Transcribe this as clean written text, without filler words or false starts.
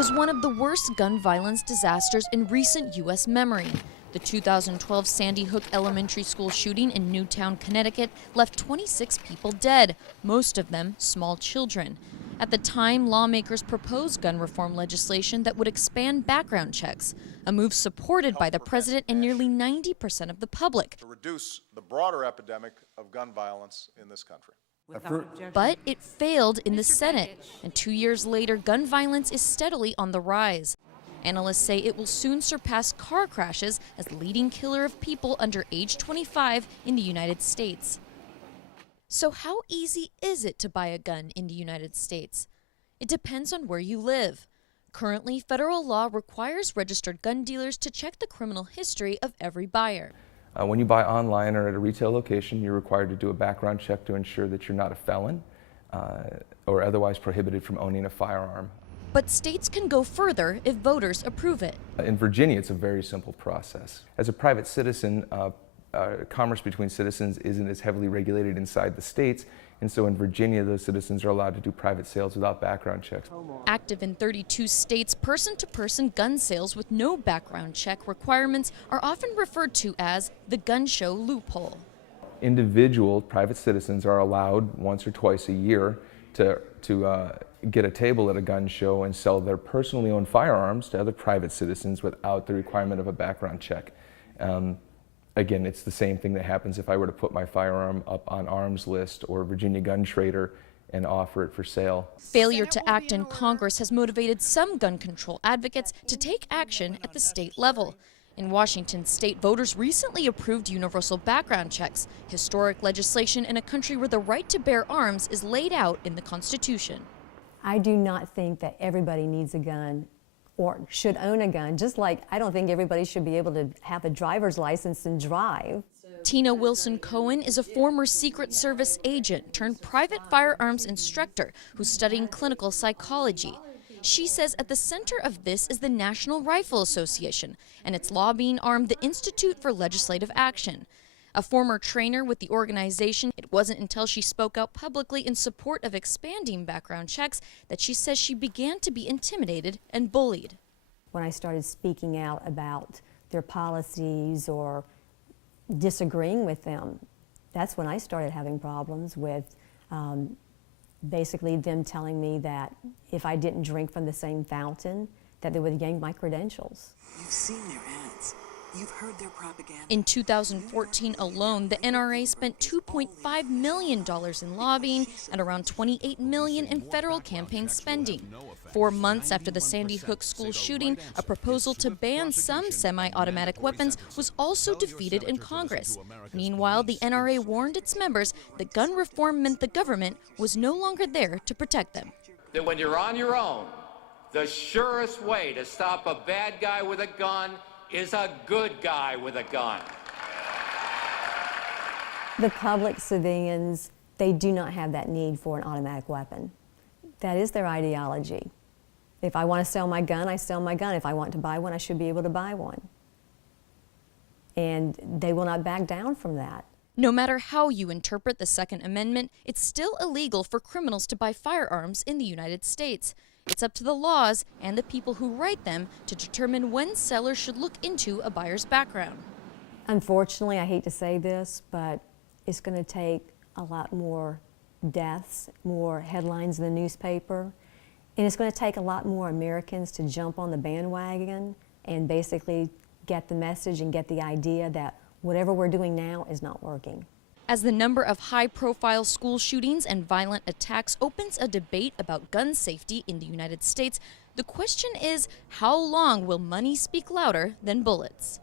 was one of the worst gun violence disasters in recent U.S. memory. The 2012 Sandy Hook Elementary School shooting in Newtown, Connecticut left 26 people dead, most of them small children. At the time, lawmakers proposed gun reform legislation that would expand background checks, a move supported by the president and nearly 90% of the public. To reduce the broader epidemic of gun violence in this country. But it failed in the Senate, and 2 years later, gun violence is steadily on the rise. Analysts say it will soon surpass car crashes as the leading killer of people under age 25 in the United States. So how easy is it to buy a gun in the United States? It depends on where you live. Currently, federal law requires registered gun dealers to check the criminal history of every buyer. When you buy online or at a retail location, you're required to do a background check to ensure that you're not a felon or otherwise prohibited from owning a firearm. But states can go further if voters approve it. In Virginia, it's a very simple process. As a private citizen, commerce between citizens isn't as heavily regulated inside the states, and so in Virginia, those citizens are allowed to do private sales without background checks. Active in 32 states, person-to-person gun sales with no background check requirements are often referred to as the gun show loophole. Individual private citizens are allowed once or twice a year to get a table at a gun show and sell their personally owned firearms to other private citizens without the requirement of a background check. Again, it's the same thing that happens if I were to put my firearm up on Arms List or Virginia Gun Trader and offer it for sale. Failure to act in Congress has motivated some gun control advocates to take action at the state level. In Washington state, voters recently approved universal background checks, historic legislation in a country where the right to bear arms is laid out in the Constitution. I do not think that everybody needs a gun or should own a gun, just like I don't think everybody should be able to have a driver's license and drive. Tina Wilson Cohen is a former Secret Service agent turned private firearms instructor who's studying clinical psychology. She says at the center of this is the National Rifle Association and its lobbying arm, the Institute for Legislative Action. A former trainer with the organization, it wasn't until she spoke out publicly in support of expanding background checks that she says she began to be intimidated and bullied. When I started speaking out about their policies or disagreeing with them, that's when I started having problems with basically them telling me that if I didn't drink from the same fountain, that they would yank my credentials. You've seen their ads. You've heard their propaganda. In 2014 alone, the NRA spent $2.5 million in lobbying and around $28 million in federal campaign spending. 4 months after the Sandy Hook school shooting, a proposal to ban some semi-automatic weapons was also defeated in Congress. Meanwhile, the NRA warned its members that gun reform meant the government was no longer there to protect them. That when you're on your own, the surest way to stop a bad guy with a gun is a good guy with a gun. The public civilians, they do not have that need for an automatic weapon. That is their ideology. If I want to sell my gun, I sell my gun. If I want to buy one, I should be able to buy one. And they will not back down from that. No matter how you interpret the Second Amendment, it's still illegal for criminals to buy firearms in the United States. It's up to the laws and the people who write them to determine when sellers should look into a buyer's background. Unfortunately, I hate to say this, but it's going to take a lot more deaths, more headlines in the newspaper, and it's going to take a lot more Americans to jump on the bandwagon and basically get the message and get the idea that whatever we're doing now is not working. As the number of high-profile school shootings and violent attacks opens a debate about gun safety in the United States, the question is, how long will money speak louder than bullets?